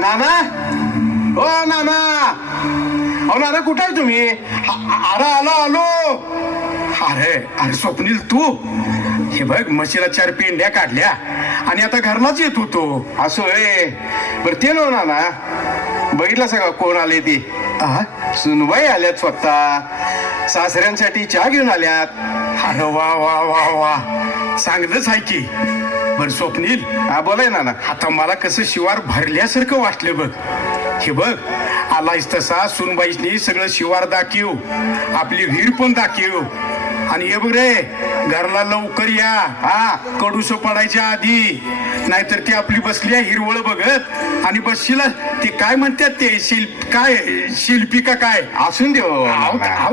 नाना, ओ नाना, अहो नाना कुठे आहे तुम्ही? अरे आलो आलो. अरे अरे स्वप्नील तू, हे बघ म्हशीला 4 पेंड्या काढल्या आणि आता घरलाच येत होतो. असं आहे बरं. ते नो नाना, बघितलं सगळं कोण आले ते? सुनबाई आल्यात, स्वतः सासऱ्यांसाठी चहा घेऊन आल्यात. अरे वा वा वा वा, चांगलंच आहे की. बर स्वप्नील, हा बोलाय ना. आता मला कसं शिवार भरल्यासारखं वाटलं बघ. हे बघ, आलायस तसा सुनबाईसनी सगळं शिवार दाखव, आपली विहीर पण दाखव. आणि हे बघ रे, घरला लवकर या, हा कडूस पडायच्या आधी, नाहीतर ती आपली बसली आहे हिरवळ बघत आणि बसशीला ते काय म्हणतात ते शिल्पी का काय असून दे.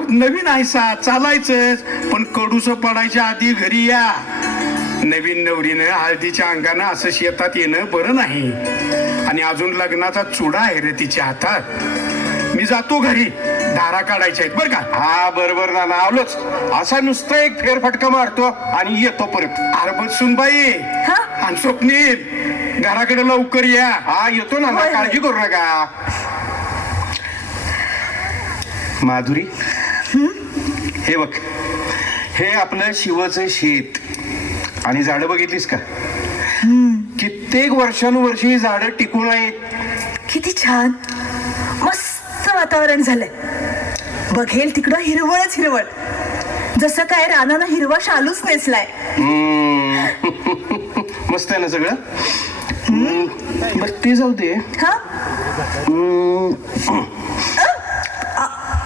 नवीन आहेसा चालायचंच, पण कडूस पडायच्या आधी घरी या. नवीन नवरीनं हळदीच्या अंगानं असं शेतात येणं बरं नाही. आणि अजून लग्नाचा चुडा आहे रे तिच्या हातात. मी जातो घरी, धारा काढायच्या आहेत बरं का. हा बरोबर नाना, आलोच. असा नुसतं एक फेरफटका मारतो आणि येतो परत. अरे बघ सुनबाई आणि स्वप्नील, घराकडे लवकर या. हा येतो ना, काळजी करू नका. माधुरी, हे बघ, हे आपलं शिवचं शेत आणि झाडं बघितलीस का? कित्येक वर्षानुवर्षी झाडं टिकून आहेत. किती छान मस्त वातावरण झालंय. बघेल तिकडं हिरवळच हिरवळ, जसं काय रानानं हिरवा शालूच नेसलाय. मस्त आहे ना सगळं. बर ते जाऊ दे.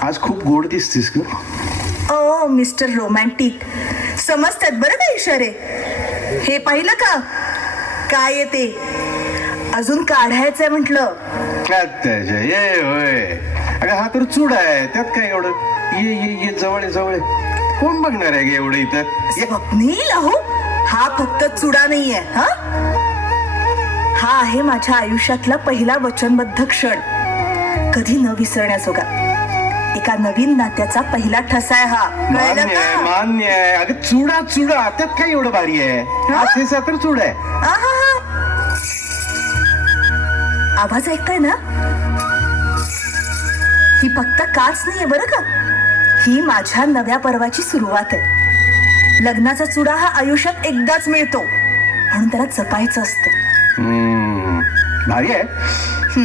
आज खूप गोड दिसतेस ग. ओ मिस्टर रोमॅन्टिक, समजतात बरं का इशारे. हे पाहिलं का काय येते? अजून काढायचंय म्हटलं. ये होय, अगं हा तर चूड आहे, त्यात काय एवढं? ये ये ये, जवळ जवळ. कोण बघणार आहे एवढं इथं? स्वप्नील, अहो हा फक्त चुडा नाहीये. हा आहे माझ्या आयुष्यातला पहिला वचनबद्ध क्षण, कधी न विसरण्याजोगा. एका नवीन नात्याचा पहिला ठसा आहे हा. मान्य आहे. अगं चुडा चुडा, त्यात काय एवढं भारी आहे? हा तर चुडा आहे. आवाज ऐकताय ना? ही फक्त काच नाहीये बरं का, ही माझ्या नव्या पर्वाची सुरुवात आहे. लग्नाचा चुडा हा आयुष्यात एकदाच मिळतो, म्हणून त्याला जपायचं असतं. भारी आहे,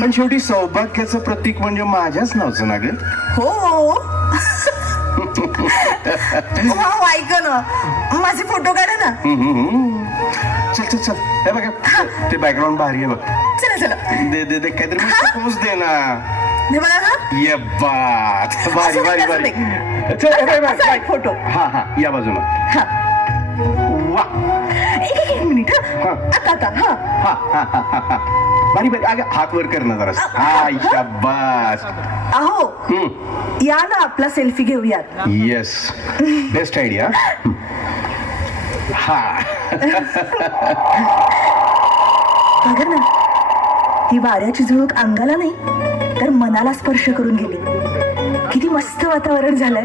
पण शेवटी सौभाग्याचं प्रतीक म्हणजे माझ्याच नावचं ना ग. हो ऐक ना, माझे फोटो काढा ना. चल चल चल, हे बघा ते बॅकग्राऊंड भारी आहे बघ. चला चला, दे दे काहीतरी पोच दे ना. हे बघा ना, ये बात, भारी भारी भारी. चल फोटो. हा हा, या बाजूला. वा, एक मिनिट. आता भारी भारी. अगं हात वर कर ना जरा. हा शाबास. अहो या ना, आपला सेल्फी घेऊयात. Yes, best idea. हा बघा ना, ही वाऱ्याची झुळूक अंगाला नाही तर मनाला स्पर्श करून गेली. किती मस्त वातावरण झालंय,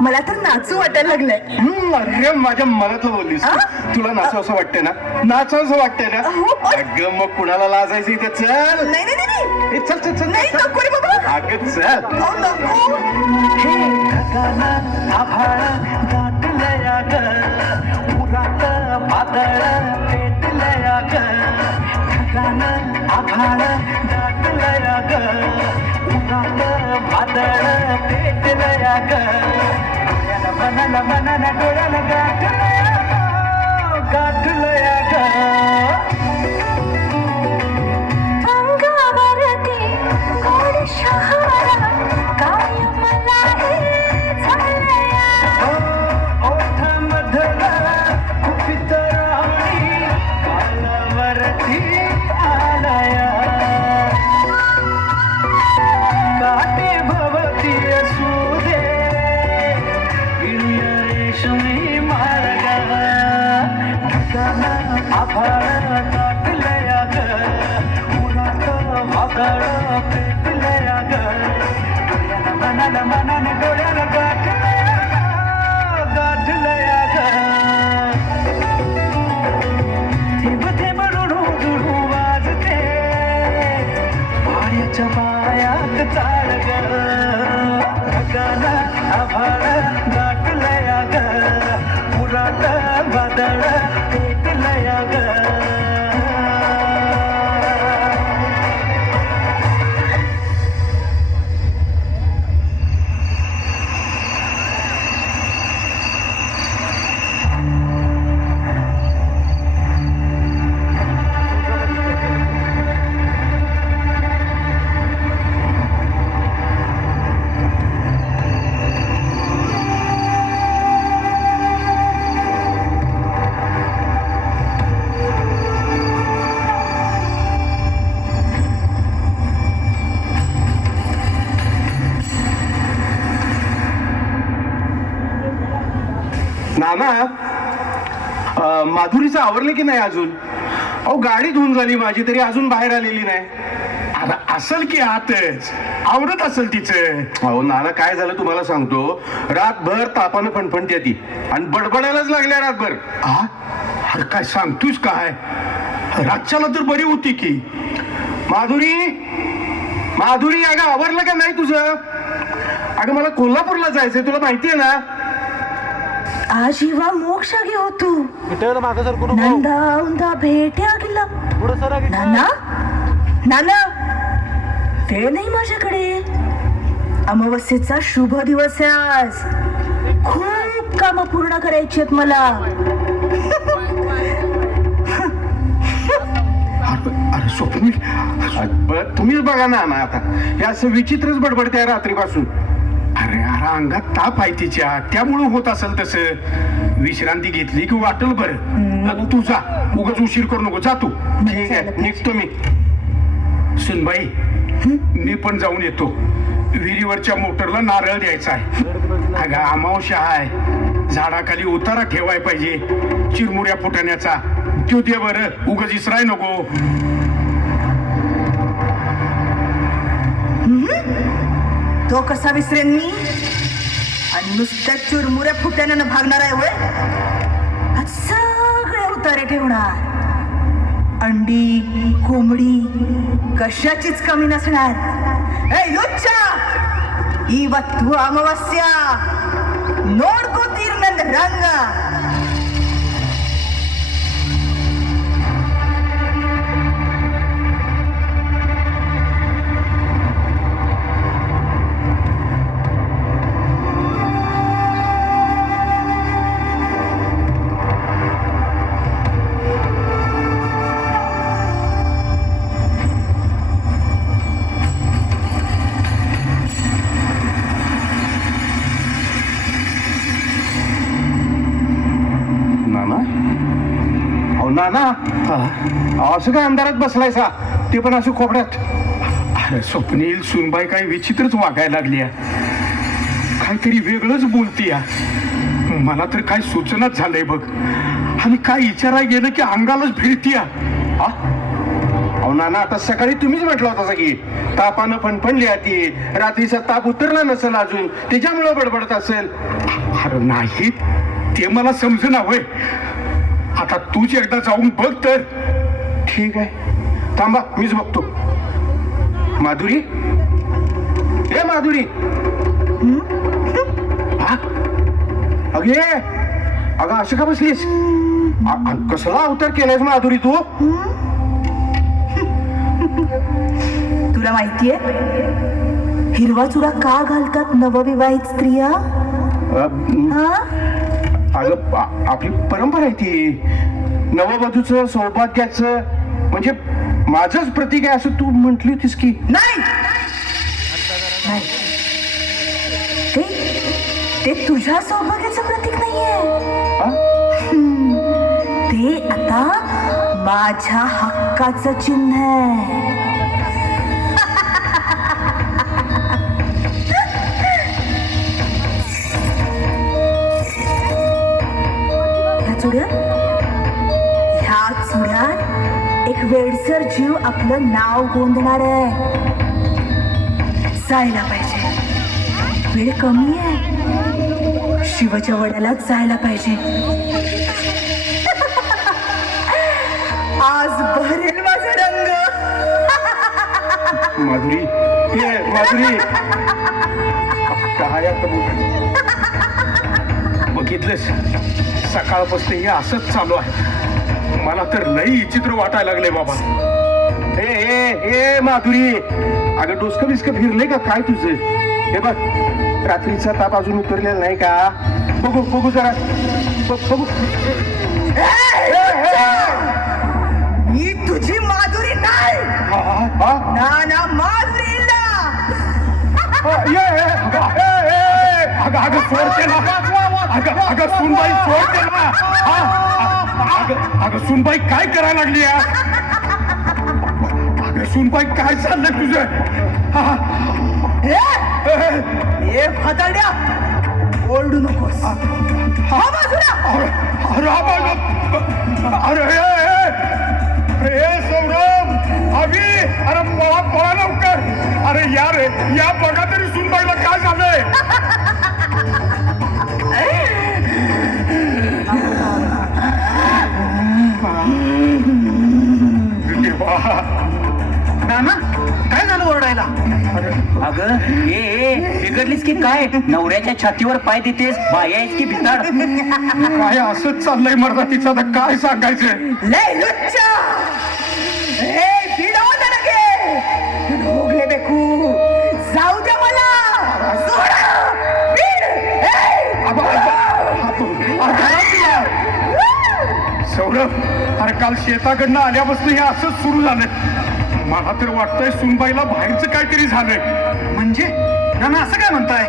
मला तर नाचू वाटायला लागलंय. अरे माझ्या मनातलं बोललीस. तुला नाचू असं वाटतंय ना? नाचू असं वाटतंय ना? अगं मग कुणाला लाजायचं इथे? चल. नाही नाही नाही, चल चल चल. नाही नको रे बाबा. अगं चल. नको. आभाळ नाना माधुरीचं आवरलं की नाही अजून? अहो गाडी धुवून झाली माझी तरी अजून बाहेर आलेली नाही. आता असेल की आतच आवडत असेल तिचं. अहो नाना काय झालं तुम्हाला सांगतो, रातभर तापानं फणफणते ती आणि बडबडायलाच लागल्या रातभर. अरे काय सांगतोस काय, रातच्याला तर बरी होती की. माधुरी माधुरी अगं आवरलं का नाही तुझं? अगं मला कोल्हापूरला जायचंय तुला माहितीये ना. आज इवा मोक्ष घे हो तू विठ्ठल मागं सरकू नको. नंदा उंदा भेट्या गेला. पुढं सरा विठ्ठल. नाना नाना वेळ नाही माझ्याकडे. अमावस्येचा शुभ दिवस आहे आज. खूप कामं पूर्ण करायची आहेत मला. अरे स्वप्नील तुम्हीच बघा ना ना आता हे असं विचित्रच बडबडते रात्रीपासून. अरे अरे अंगात ताप आहे तिच्या त्यामुळं होत असेल तसं. विश्रांती घेतली की वाटल बरं. तू जा उगाच उशीर करू नको, जा तू. ठीक आहे निघतो मी. सुनबाई मी पण जाऊन येतो. विहिरीवरच्या मोटरला नारळ द्यायचा आहे. अगं अमावस्या आहे, झाडाखाली उतारा ठेवाय पाहिजे चिरमुऱ्या फुटाण्याचा. तो दे बरं, उगाच इसराय नको. तो कसा विसरेन मी? आणि नुसत्या चुरमुऱ्या फुट्यानं भागणार आहे होय? आज सगळे उतारे ठेवणार. अंडी कोंबडी कशाचीच कमी नसणार. ए लुच्चा ही वत्तू अमावस्या नोडको तीर्नंद रंग. नाना असं काय अंधारात बसलायसा, ते पण असं खोबड्यात. अरे स्वप्नील सुनबाई काही विचित्रच वागायला लागली. काहीतरी वेगळंच बोलती. मला तर काय सूचनाच झालंय बघ. आणि काय विचाराय गेलं की अंगालाच भिडती. अहो नाना आता सकाळी तुम्हीच म्हटलं होता की तापानं फणफणली ती, रात्रीचा ताप उतरला नसेल अजून त्याच्यामुळं बडबडत असेल. अरे नाही ते मला समजेना होय. आता तूच एकदा जाऊन बघ तर. ठीक आहे थांबा मीच बघतो. माधुरी ए माधुरी. अगे अगं असं का बसलीस? कसला अवतार केलायस माधुरी तू? तुला माहितीये हिरवा चुडा का घालतात नवविवाहित स्त्रिया? अगं आपली परंपरा आहे ती. नववधूचं सौभाग्याचं म्हणजे माझंच प्रतीक आहे असं तू म्हटली होतीस की. नाही ते तुझ्या सौभाग्याचं प्रतीक नाहीये. ते आता माझ्या हक्काचं चिन्ह आहे. ह्या चुड्यात एक वेडसर जीव आपलं नाव गोंधणार आहे. जायला पाहिजे. वेळ कमी आहे. शिवाच्या वड्याला जायला पाहिजे. आज भरेल माझा रंग. माधुरी माधुरी काय बघितलंस सकाळपासून हे असंच चालू आहे. मला तर लई विचित्र वाटायला लागले बाबा. ए ए ए माधुरी अगं डोसकं बिस्कं फिरले का काय तुझं? हे बघ रात्रीचा ताप अजून उतरलेला नाही का? बघू बघू जरा बघू. मी तुझी माधुरी नाही. ना माधुरीला. अगं सोडते ना. अगं सुनबाई सोडते ना. अगं सुनबाई काय करायला लागली? अगं सुनबाई काय चाललंय तुझं? ए फताड्या ओरडू नकोस हो बाजूला. अरे सौरभ अभि अरे पळा पळा लवकर. अरे यार या बघा तरी सुनबाईला काय झालंय. देवा. नाना काय झालं ओरडायला? अगं ए बिघडलीस की काय? नवऱ्याच्या छातीवर पाय देतेस, बाया आहेस की भिताड? काय असंच चाललंय मर्दा तिचं आता काय सांगायचं. लय लुच्चा ए बिडवत लगे ढोगले बेकू जाऊ दे मला सोडा बीड. सौरभ अरे काल शेताकडनं आल्यापासून हे असंच सुरू झालं. मला तर वाटतंय सुनबाईला बाहेरचं काहीतरी झालंय. म्हणजे नाना असं काय म्हणताय?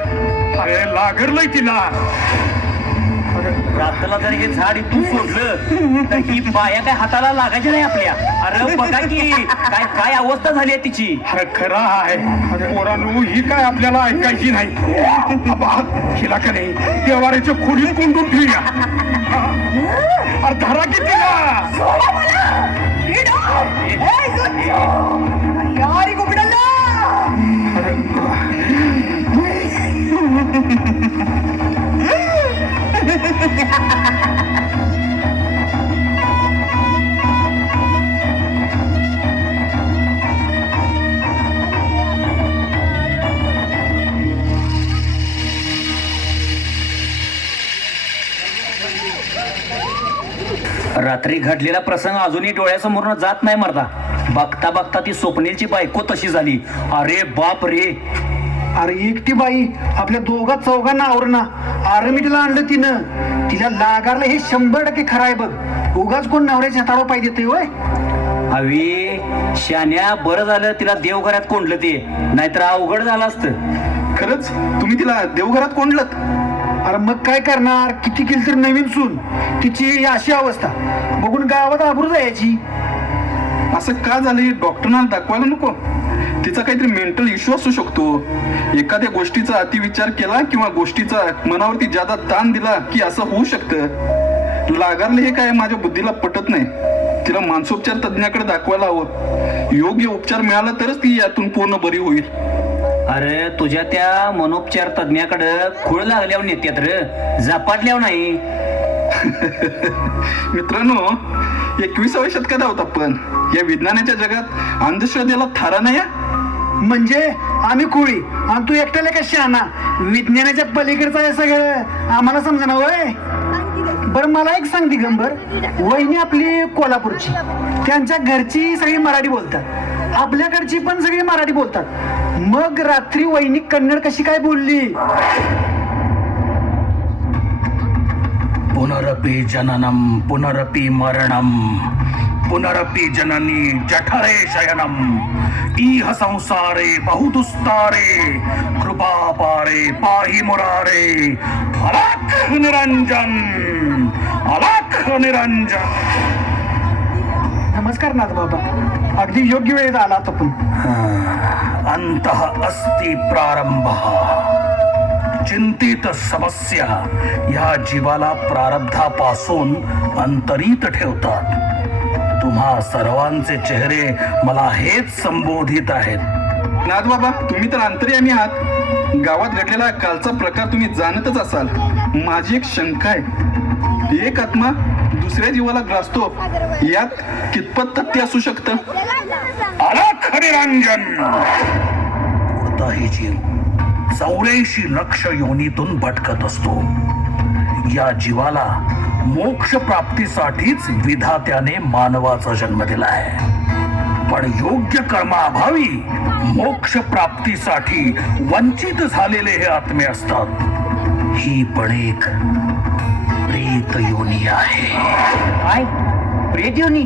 अरे लागरलंय तिला. रात्रीला जर हे झाड इथून सोडलं तर ही बाया काय हाताला लागायची नाही आपल्या. अरे बघा की काय काय अवस्था झाली आहे तिची. अरे खरा आहे. अरे पोरांनो ही काय आपल्याला ऐकायची नाही. आबा, हिला का नाही देवाऱ्याच्या खोलीत कोंडून ठेवूया. अरे धरा की तिला. सोडा मला बिडव ए लुच्चा यारी गुबडला. रात्री घडलेला प्रसंग अजूनही डोळ्यासमोरनं जात नाही मर्दा. बघता बघता ती स्वप्नीलची बायको तशी झाली. अरे बाप रे. अरे एकटी बाई आपल्या दोघा चौघांना आवरणा आरमिटीला आणलं तिनं. तिला लागारलं हे 100% खरं आहे बघ. उगाच कोण नवऱ्याच्या हातावर पाय देतोय होय. हवी शान्या बरं झालं तिला देवघरात कोंडलं ते, नाहीतर अवघड झालं असतं. खरंच तुम्ही तिला देवघरात कोंडलत? अरे मग काय करणार? किती केली तर नवीन सून तिची अशी अवस्था बघून गावात आबरू जायची. असं का झालं डॉक्टरना दाखवायला नको? तिचा काहीतरी मेंटल इश्यू असू शकतो. एखाद्या गोष्टीचा अतिविचार केला किंवा गोष्टीचा मनावरती जादा ताण दिला की असं होऊ शकतं. लागारले हे काय माझ्या बुद्धीला पटत नाही. तिला मानसोपचार तज्ञाकडे दाखवायला हवं. योग्य उपचार मिळाला तरच ती यातून पूर्ण बरी होईल. अरे तुझ्या त्या मनोपचार तज्ञाकडे खूळ लागल्यावर नेत्यात र, झपाटल्यावर नाही. मित्रांनो 21व्या शतकात आहोत आपण. या विज्ञानाच्या जगात अंधश्रद्धेला थारा नाही. म्हणजे आम्ही कुळी आणि तू एकट्याला का शहाणा? विज्ञानाच्या पलीकडचं आहे सगळं, आम्हाला समजा ना होय. बरं मला एक सांग दिगंबर, वहिनी आपली कोल्हापूरची, त्यांच्या घरची सगळी मराठी बोलतात, आपल्याकडची पण सगळी मराठी बोलतात. मग रात्री वहिनी कन्नड कशी काय बोलली? पुनरपि जननम पुनरपि मरणम पुनरपि जननी जठरे शयनम इह संसारे बहुदुस्तारे कृपा पारे पाहि मुरारे अलख निरंजन अलख निरंजन. नमस्कार नाथ बाबा, अगदी योग्य वेळेत आला आपण. अंतः अस्ति प्रारंभः. चिंतित समस्या या जीवाला प्रारब्धापासून अंतरित ठेवतात. तुम्हा सर्वांचे चेहरे मला हेच संबोधित आहेत. नाथ बाबा तुम्ही तर अंतर्यामी आहात. गावात घडलेला कालचा प्रकार तुम्ही जाणतच असाल. माझी एक शंका आहे. एक आत्मा दुसऱ्या जीवाला ग्रासतो, यात कितपत तथ्य असू शकतं? अलख निरंजन. कोणताही जीव 84 लक्ष योनीतून भटकत असतो. या जीवाला मोक्ष प्राप्तीसाठीच विधात्याने मानवाचा जन्म दिलाय. पण योग्य कर्माअभावी मोक्ष प्राप्तीसाठी वंचित झालेले हे आत्मे असतात. ही पण एक प्रेत योनी आहे. काय प्रेत योनी?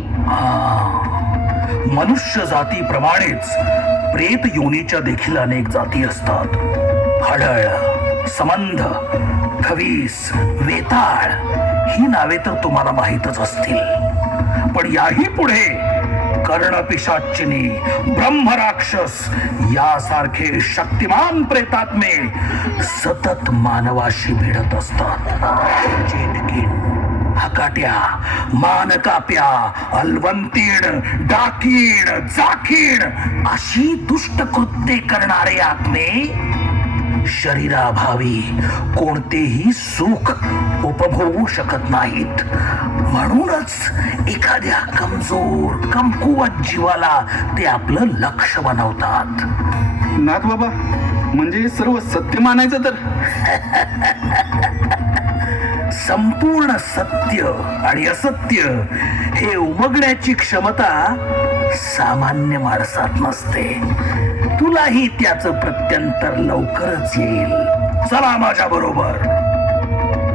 मनुष्य जातीप्रमाणेच प्रेत योनीच्या देखील अनेक जाती असतात. हडळ, समंध, खवीस, वेताळ ही नावे तर तुम्हाला माहीतच असतील. पण याही पुढे कर्णपिशाचिनी, ब्रह्मराक्षस यासारखे शक्तिमान प्रेतात्मे सतत मानवाशी भिडत असतात. चेटकीण, हकाट्या, मानकाप्या, अलवंतीण, डाकीण, जाकीण अशी दुष्ट कृत्ये करणारे आत्मे शरीराभावी कोणतेही सुख उपभोगू शकत नाहीत. म्हणूनच एखाद्या कमजोर कमकुवत जीवाला ते आपलं लक्ष बनवतात. नाथ बाबा, म्हणजे सर्व सत्य मानायचं तर? संपूर्ण सत्य आणि असत्य हे उमगण्याची क्षमता सामान्य माणसात नसते. तुलाही त्याचं प्रत्यंतर लवकरच येईल. चला माझ्या बरोबर.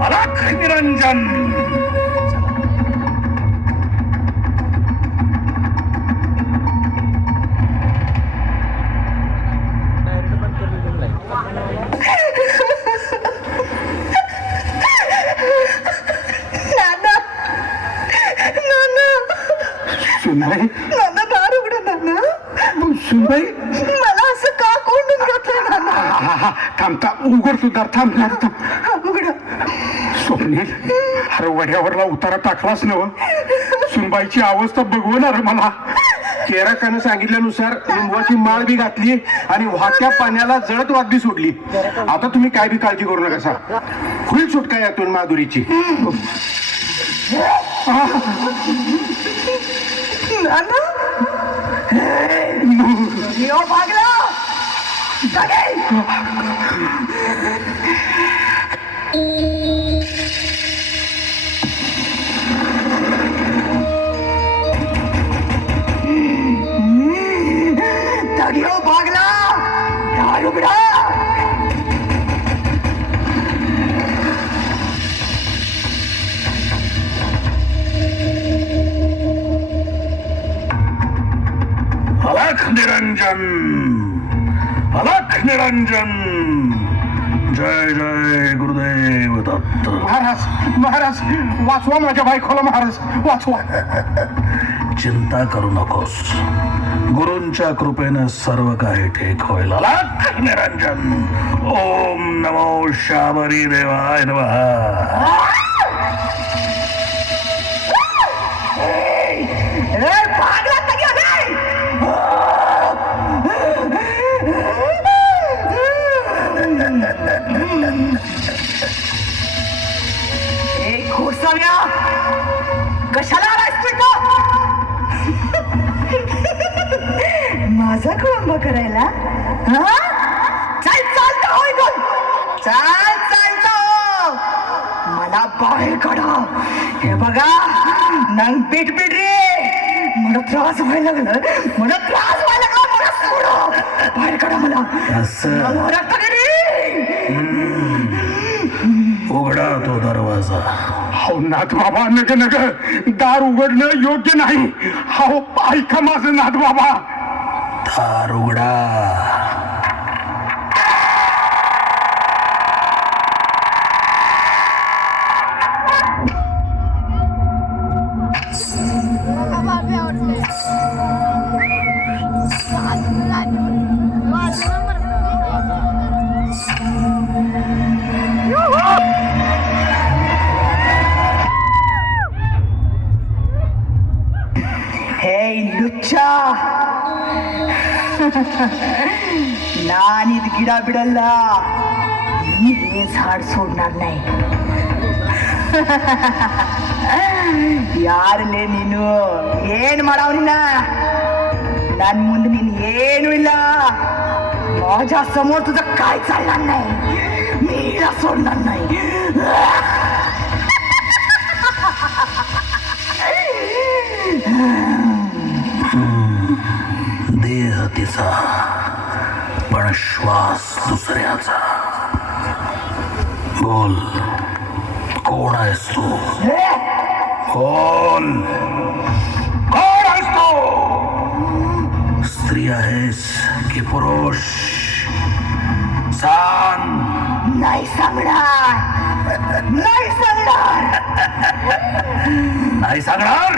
अलख निरंजन. नाना नाना सुनबाई, नाना दार उघडा नाना. सुनबाई, मला असं का कोंडून घातलंय नाना? थांबता उघड सुद्धा थांब. उघडा. स्वप्नील, अरे वड्यावरला उतारा टाकलाच नव. सुनबाईची अवस्था बघवणार मला. केराकानं सांगितल्यानुसार लिंबवाची माळ बी घातली आणि वाहत्या पाण्याला जळत वागदी सोडली. आता तुम्ही काय बी काळजी करू नका. होईल सुटका यातून माधुरीची. नाना यो भागला. दगियो भागला. दार उघडा. अलख निरंजन, अलख निरंजन. जय जय गुरुदेव दत्त. महाराज, महाराज, वाचवा माझ्या बायकोला. महाराज वाचवा. चिंता करू नकोस. गुरूंच्या कृपेने सर्व काही ठीक होईल. अलख निरंजन. ओम नमो शाबरी देवाय नमः. भागला दगियो नाही. घोसाव्या, कशाला आलायस तू? माझा खोंबा करायला? चाल चालतो होय गं. चाल चालतो. मला बाहेर काढा. हे बघा, नंग पीठ पीठ रे. मला त्रास व्हायला लागला. मला सोडा. बाहेर काढा मला. असं मला रक्त गेली. उघडा तो दरवाजा. हो नाथ बाबा, नग नग, दार उघडणं योग्य नाही. हो ऐका माझं नाथ बाबा. दार उघडा. लुच्चा. नानीत गिडा बिडल्ला. मी हे झाड सोडणार नाही. ಯಾರಲ್ಲೇ ನೀನು ಏನ್ ಮಾಡವನಿನ ನನ್ ಮುಂದೆ ನೀನ್ ಏನು ಇಲ್ಲ माझ्या समोर तुझं काय चालणार नाही मी हिला सोडणार नाही देह तिचा पण श्वास दुसऱ्याचा बोल कोण आहेस तू बोल कोण आहेस तू स्त्री आहेस की पुरुष सांग नाही सांगणार नाही सांगणार नाही सांगणार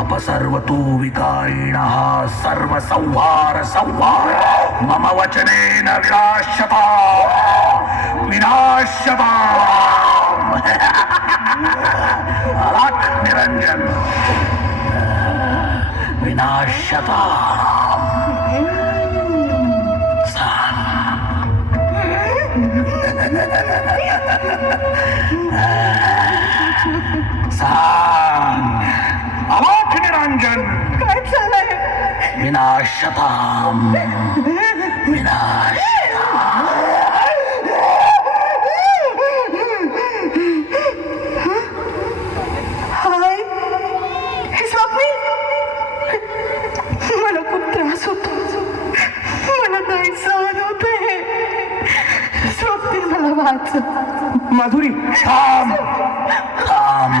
अपसर्वतो विकारिणः सर्व संहार संहार मम वचनेन विनाश्यता विनाश्यता अलख निरंजन विनाश्यता सांग अलख निरंजन काय झालंय? विनाशताम विनाश हाय, हे स्वप्नील, मला खूप त्रास होतो, मला नाही सहन होत आहे. स्वप्नील, मला वाच. माधुरी, थांब थांब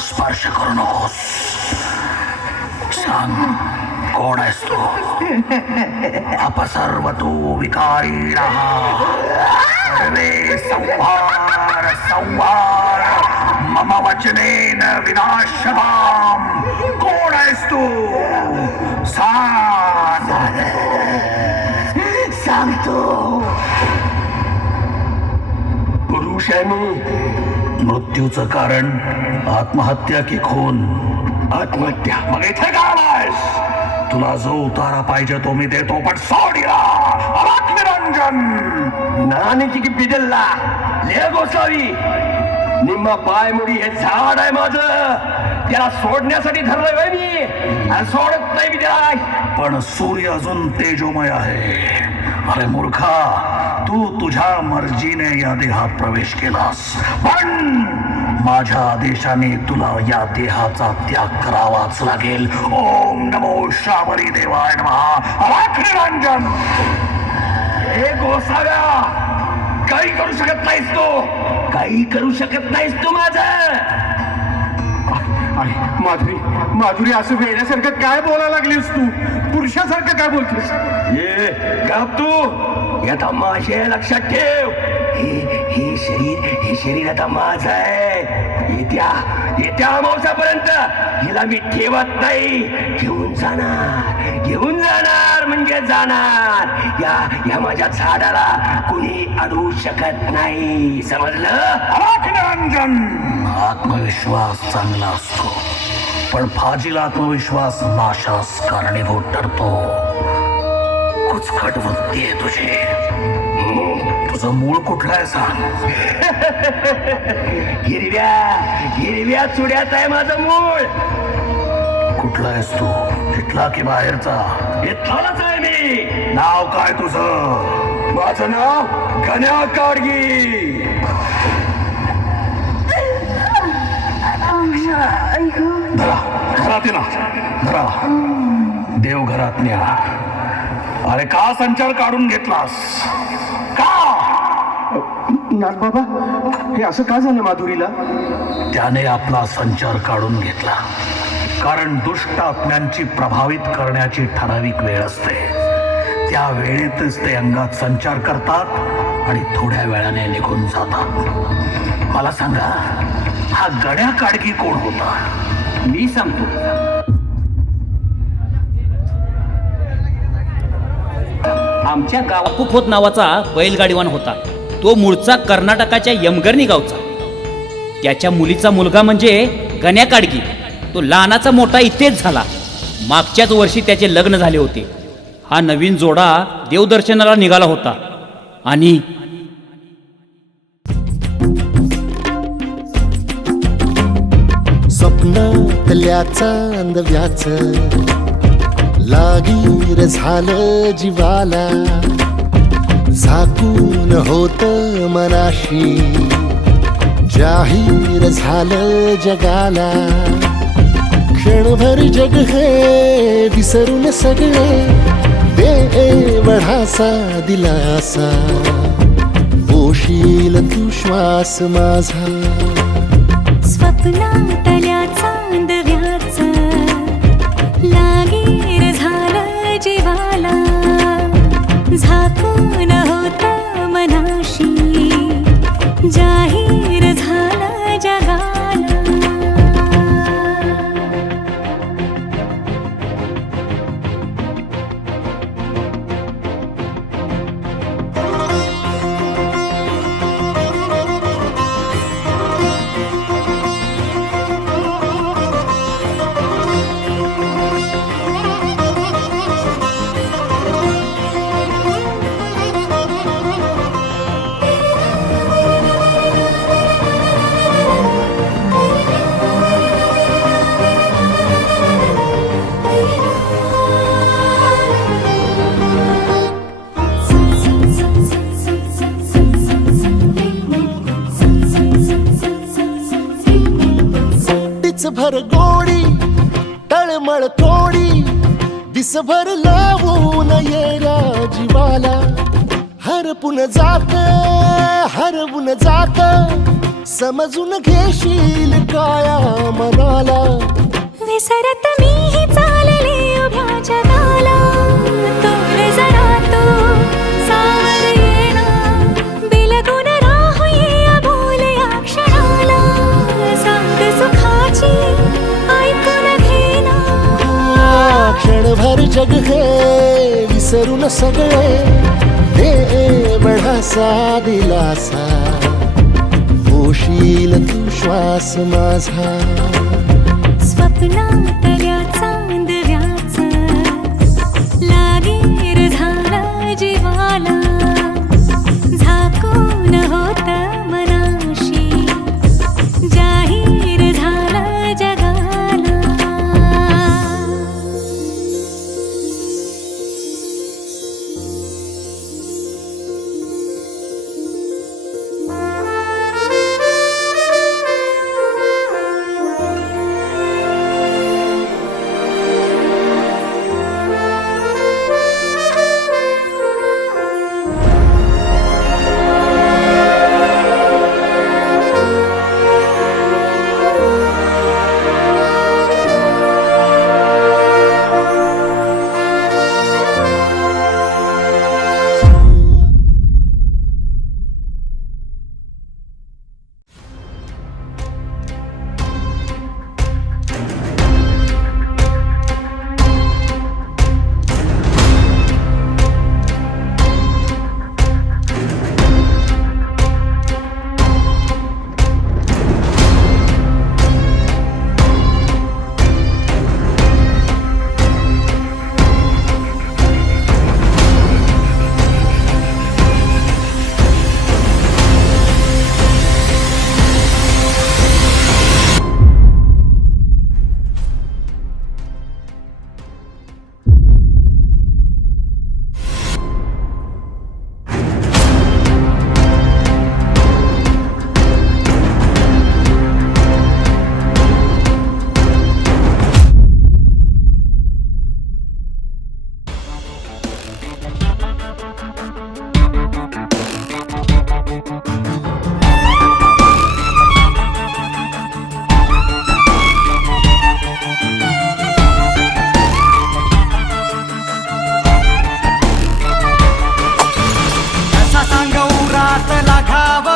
स्पर्श करू नकोस सांग कोण आहेस तू अपसर्वतो विकारिणः सर्वे संहार संहार मम वचनेन विनाशताम कोण आहेस तू सांग सांगतो. पुरुष आहे मी. मृत्यूचं कारण आत्महत्या की खून आत्महत्या. मग इथे का आलायस तुला जो उतारा पाहिजे तो मी देतो पण सोडीला अलख निरंजन नानीची की बिडल्ला ले गोसावी. निम्मा पायमुडी हे झाड आहे माझं, त्याला सोडण्यासाठी ठरलोय मी आणि सोडत नाही मी त्याला. पण सूर्य अजून तेजोमय आहे. अरे मूर्खा तू तुझ्या मर्जीने या देहात प्रवेश केलास पण माझ्या आदेशाने तुला या देहाचा त्याग करावाच लागेल. ओम नमो शाबरी देवाय नमः अलख निरंजन. हे गोसाव्या, काही करू शकत नाहीस तू, काही करू शकत नाहीस तू माझं. माधुरी, माधुरी, असं वेड्यासारखं काय बोलायला लागलीस तू? पुरुषासारखं काय बोलतोस? ये गाप तू. आता माझे लक्षात ठेव, हे शरीर आता माझं आहे. येत्या अमावस्यापर्यंत हिला मी ठेवत नाही. घेऊन जाणार म्हणजे जाणार. या माझ्या झाडाला कुणी अडवू शकत नाही, समजलं? अलख निरंजन. आत्मविश्वास चांगला असतो पण फाजील आत्मविश्वास नाशास कारणीभूत ठरतो. कुचकट वृत्ती आहे तुझी. तुझं मूळ कुठलं आहे सांग. हिरव्या चुड्यात आहे माझं मूळ. कुठला आहेस तू इथला की बाहेरचा इथलाच आहे मी. नाव काय तुझं माझं नाव गण्या काडगी. धरा घरात ये ना धरा देवघरात न्या. अरे का संचार काढून घेतलास का? नाथ बाबा, हे असं का झालं माधुरीला? त्याने आपला संचार काढून घेतला कारण दुष्ट आत्म्यांची प्रभावित करण्याची ठराविक वेळ असते. त्या वेळेतच ते अंगात संचार करतात आणि थोड्या वेळाने निघून जातात. मला सांगा हा गण्या काडगी कोण होता? मी सांगतो. आमच्या गावात खोत नावाचा बैलगाडीवान होता. तो मूळचा कर्नाटकाच्या यमगर्णी गावचा. त्याच्या मुलीचा मुलगा म्हणजे गण्या काडगी. तो लहानाचा मोठा इथेच झाला. मागच्याच वर्षी त्याचे लग्न झाले होते. हा नवीन जोडा देवदर्शनाला निघाला होता आणि स्वप्नातल्या चांदव्याच लागीर झालं जीवाला. झाकून होत मनाशी जाहीर झालं जगाला. क्षणभर जग हे विसरून सगळे देवढासा दिलासा. पोशील तू श्वास माझा स्वप्नातल्या चांदव्याच लागीर झालं जीवाला. झाकून होत मनाशी जाहीर झालं जगाला. बळ थोडी दिसभर लावून येऱ्या जीवाला हरपून जात समजून घेशील काया मनाला विसरत मीही चालले उभ्या जगाला तोल जरा तो सावर येणा बिलगून राहूये अबोल या क्षणाला सांग सुखाची ऐकून घेना क्षणभर जग हे विसरून सगळे दे बढासा दिलासा होशील तू श्वास माझा स्वप्नातल्या चांदव्याच लागेर झाला जीवाला झाकून होत मनाशी जाहीर झाला जगाला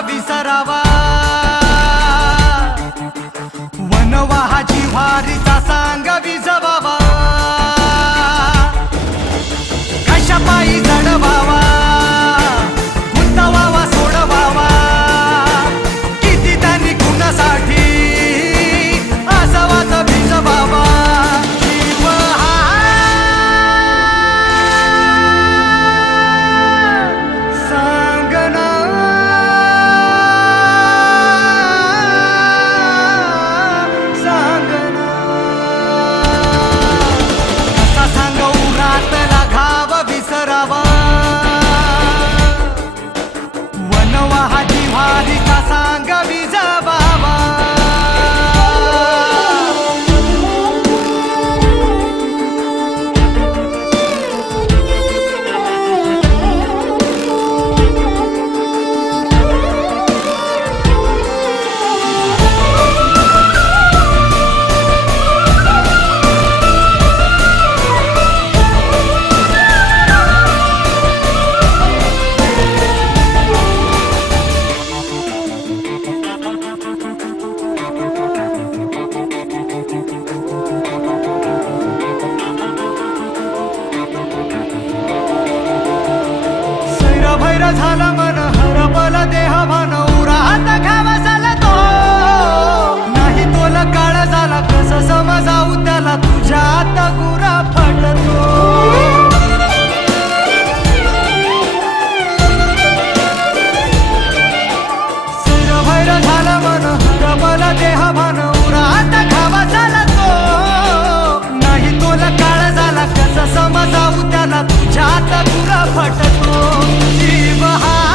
विसरावा वनवाहा जिव्हारीचा सांग विजवावा कशा पायी जडवावा गुंतवावा सोडवावा किती त्यांनी कुणासाठी असावाचा भिजवावा जीव हा सांगना वनवाहा जिव्हारीचा सांग विजवावा भैर झाला मन हरपल देह भान उरात घावा झाला तो नाही तोला काळ झाला कस समजावू त्याला तुझ्या आता गुरा फटतो भैर झाला मन हरपल देह भान उरात घावा झाला तो नाही तोला काळ झाला कस समजावू त्याला तुझ्या आता गुरा फटतो जीव हा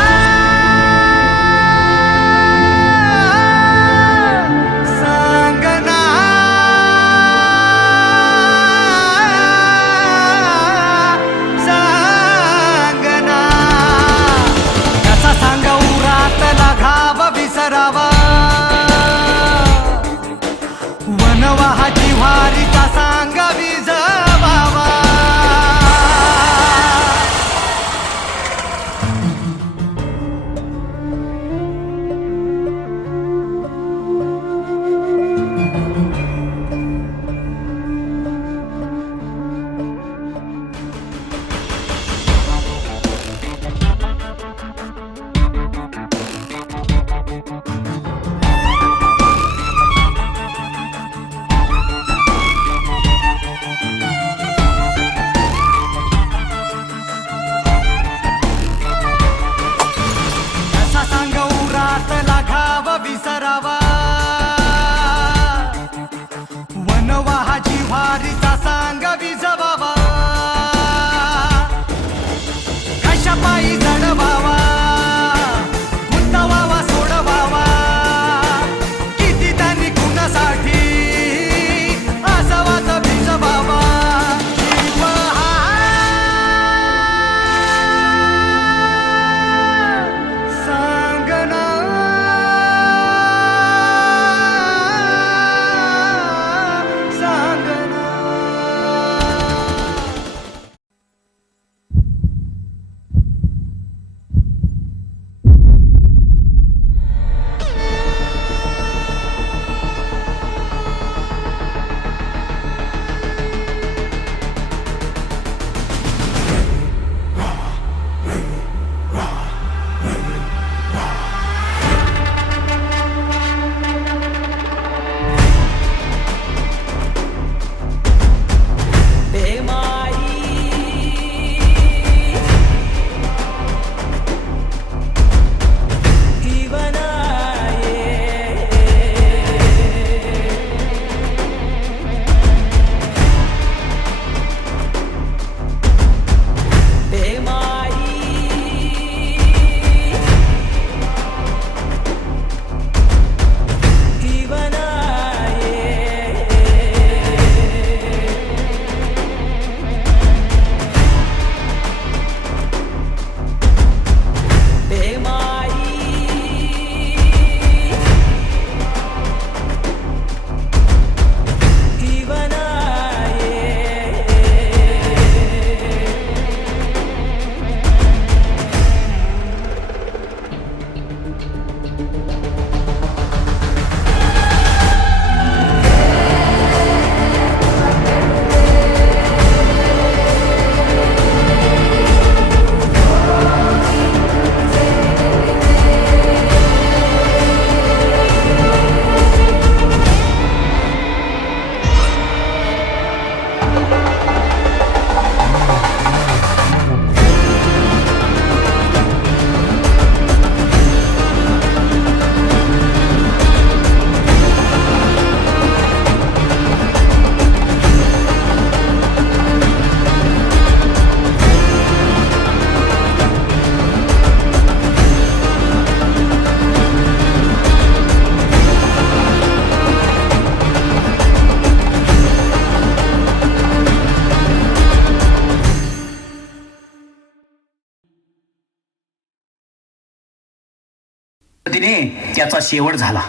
तिने त्याचा शेवट झाला.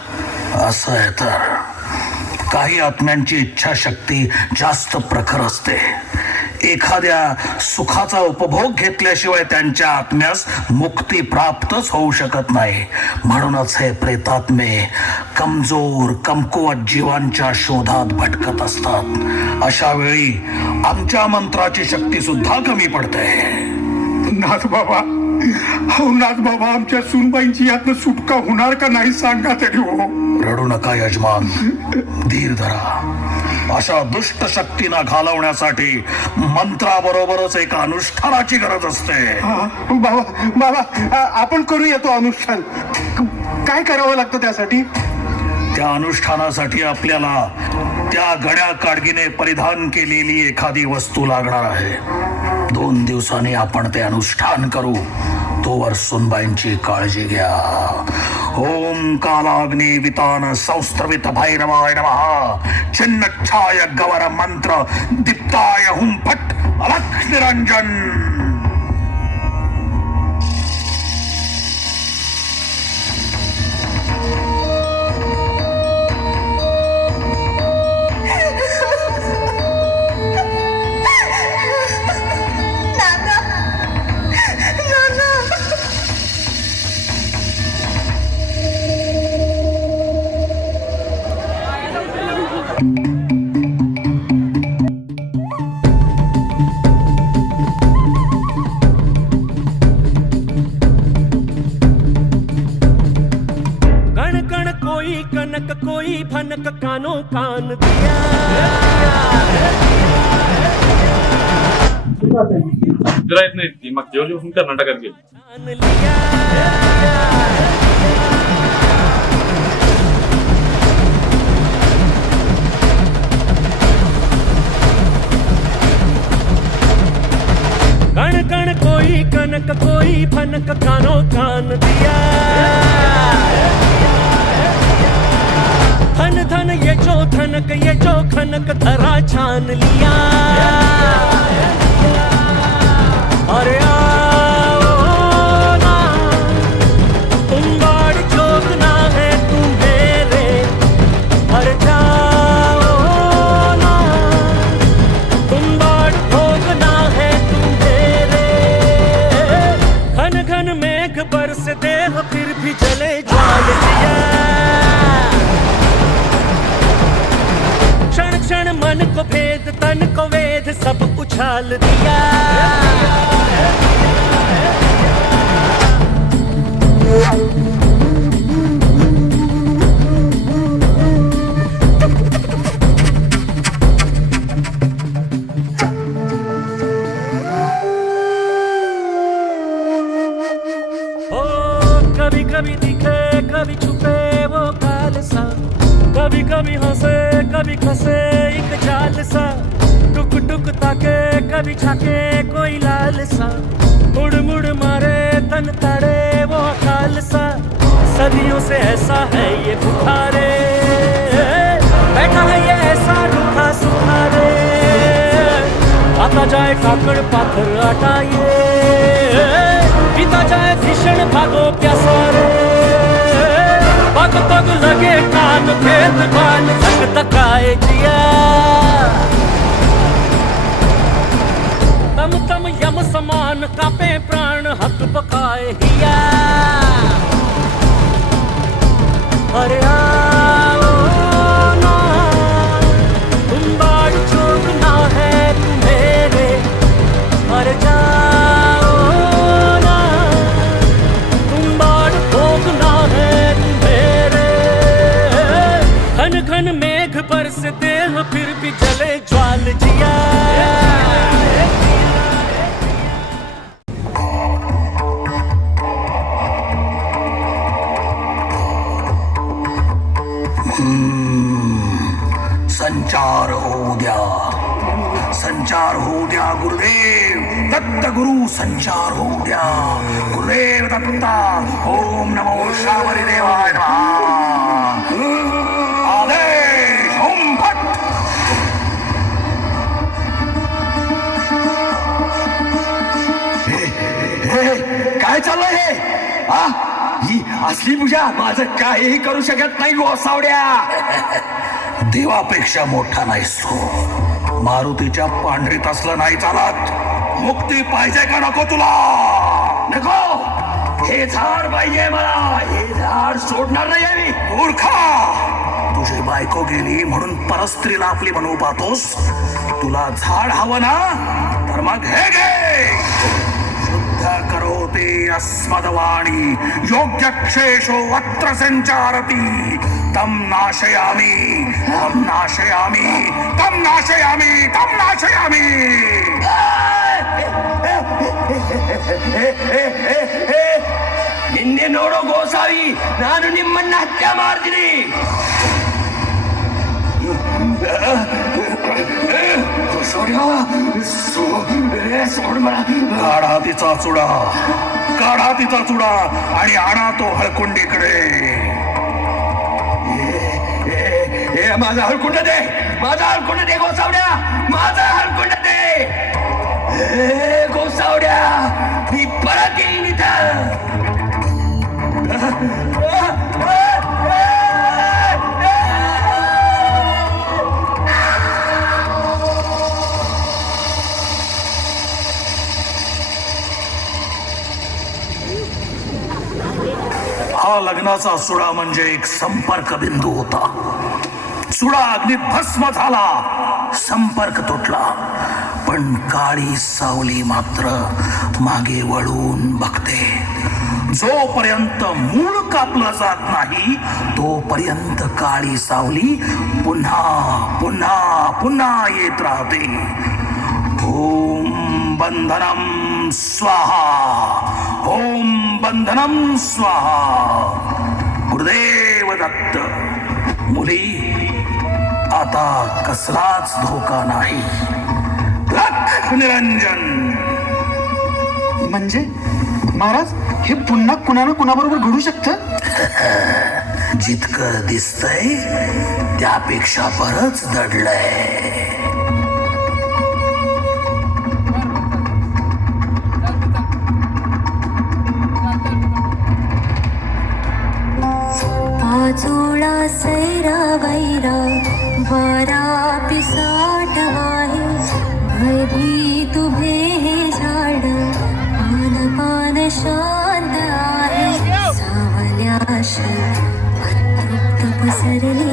असं आहे तर काही आत्म्यांची इच्छाशक्ती जास्त प्रखर असते. एखाद्या सुखाचा उपभोग घेतल्याशिवाय त्यांच्या आत्म्यास मुक्ती प्राप्तच होऊ शकत नाही. म्हणूनच हे प्रेतात्मे कमजोर कमकुवत जीवांच्या शोधात भटकत असतात. अशा वेळी आमच्या मंत्राची शक्ती सुद्धा कमी पडते. नाथ बाबा, हो नाथ बाबा, आमच्या सुनबाईंची यातनं सुटका होणार का नाही सांगा तरी हो. रडू नका यजमान, धीर धरा. अशा दुष्ट शक्तींना घालवण्यासाठी मंत्राबरोबरच एका अनुष्ठानाची गरज असते. बाबा बाबा, आपण करू येतो अनुष्ठान. काय करावं लागतं त्यासाठी? त्या अनुष्ठानासाठी आपल्याला त्या गड्या काडगीने परिधान केलेली एखादी वस्तू लागणार आहे. 2 दिवसांनी आपण ते अनुष्ठान करू. तोवर सुनबाईंची काळजी घ्या. ओम कालाग्नी वितान संस्त्रवित भैरवाय नमः. छिन्नच्छाय गवर मंत्र दीप्ताय हुं फट अलख निरंजन. कनक कोई भनक कानों कान दिया. जरा येत नाही ती मागच्या वर्षी कर्नाटकात गेली. कण कण कोई कनक कोई भनक कानों कान दिया. धन धन ये जो धनक ये जो खनक धरा छान लिया. अरे आओ ना, तुम बाड़ जोगना है तुम्हेरे. अरे जाओ ना, तुम बाड़ भोगना है तुम्हेरे. घन घन मेघ बरसते हो फिर भी जले ज्वाल दिया. क्षण क्षण मन को भेद तन को वेद सब उछाल दिया. कभी कभी दिखे कभी छुपे वो काल सा. कभी कभी हंसे कभी खसे एक जाल सा. टुक टुक ताके कभी झाके कोई लाल सा. मुड़ मुड़ मारे तन ताड़े वो अकाल सा. सदियों से ऐसा है ये बुखारे. बैठा है ये ऐसा रूखा सुखारे. आता जाए काकड़ पाथर आटा ये. पीता जाए भीषण भागो प्यासा रे. पग पग लगे कान खेत कान तक तकाए जिया. तम तम यम समान कापे प्राण हक पकाए हिया. अरे आओ ना, तुम बाड़ जोगना है तुम्हेरे. अरे जाओ ना, तुम बाड़ भोगना है तुम्हेरे. घन घन मेघ बरसते हैं फिर भी जले संचार होऊ द्या गुरुदेव. दत्त गुरु संचार होऊ द्या गुरुदेव दत्ता. ओम नमो श्रावरी देवाय नमः. आदेश ओम फट. काय चाललंय हे? ही असली पूजा माझं काहीही करू शकत नाही गोसावड्या. देवापेक्षा मोठा नाहीस तू. मारुतीच्या पांढरीत असलं नाही चालत. मुक्ती पाहिजे का नको तुला? नको, हे झाड पाहिजे मला. हे झाड सोडणार नाही मी. मूर्खा, तुझी बायको गेली म्हणून परस्त्रीला आपली बनवू पाहतोस. तुला झाड हवं ना, तर मग हे घे. करोते अस्मदवाणी योग्यक्षेषो अत्र संचारती. तम नाशयामि, तम नाशयामि, तम नाशयामि, तम नाशयामि. ನಿನ್ನೆ ನೋಡೋ ಗೋಸಾವಿ, ನಾನು ನಿಮ್ಮನ್ನ ಹತ್ಯೆ ಮಾಡ್ತೀನಿ. सोड मला. काढा तिचा चुडा, काढा तिचा चुडा आणि आणा तो हळकुंडीकडे. हे माझा हळकुंड दे, माझा हळकुंड दे गोसावड्या, माझा हळकुंड दे. गोसावड्या, मी परत येईन इथं. हा लग्नाचा सुडा म्हणजे एक संपर्क बिंदू होता. सुडा अग्नीत भस्म झाला, संपर्क तुटला. पण काळी सावली मात्र मागे वळून बघते. जोपर्यंत मूळ कापलं जात नाही तोपर्यंत काळी सावली पुन्हा पुन्हा पुन्हा येत राहते. ओम बंधनम स्वाहा, ओम बंधनम स्वाहा. गुरुदेव दत्त. मुली, आता कसलाच धोका नाही. लख निरंजन. म्हणजे महाराज, हे पुन्हा कुणाला कुणाबरोबर घडू शकतं? जितकं दिसतंय त्यापेक्षा बरंच दडलंय. आजोळा सैरा वैरा वारा पिसाट आहे. भयभीत उभे हे झाड, पान पान शांत आहे. सावल्याशी अतृप्त पसरली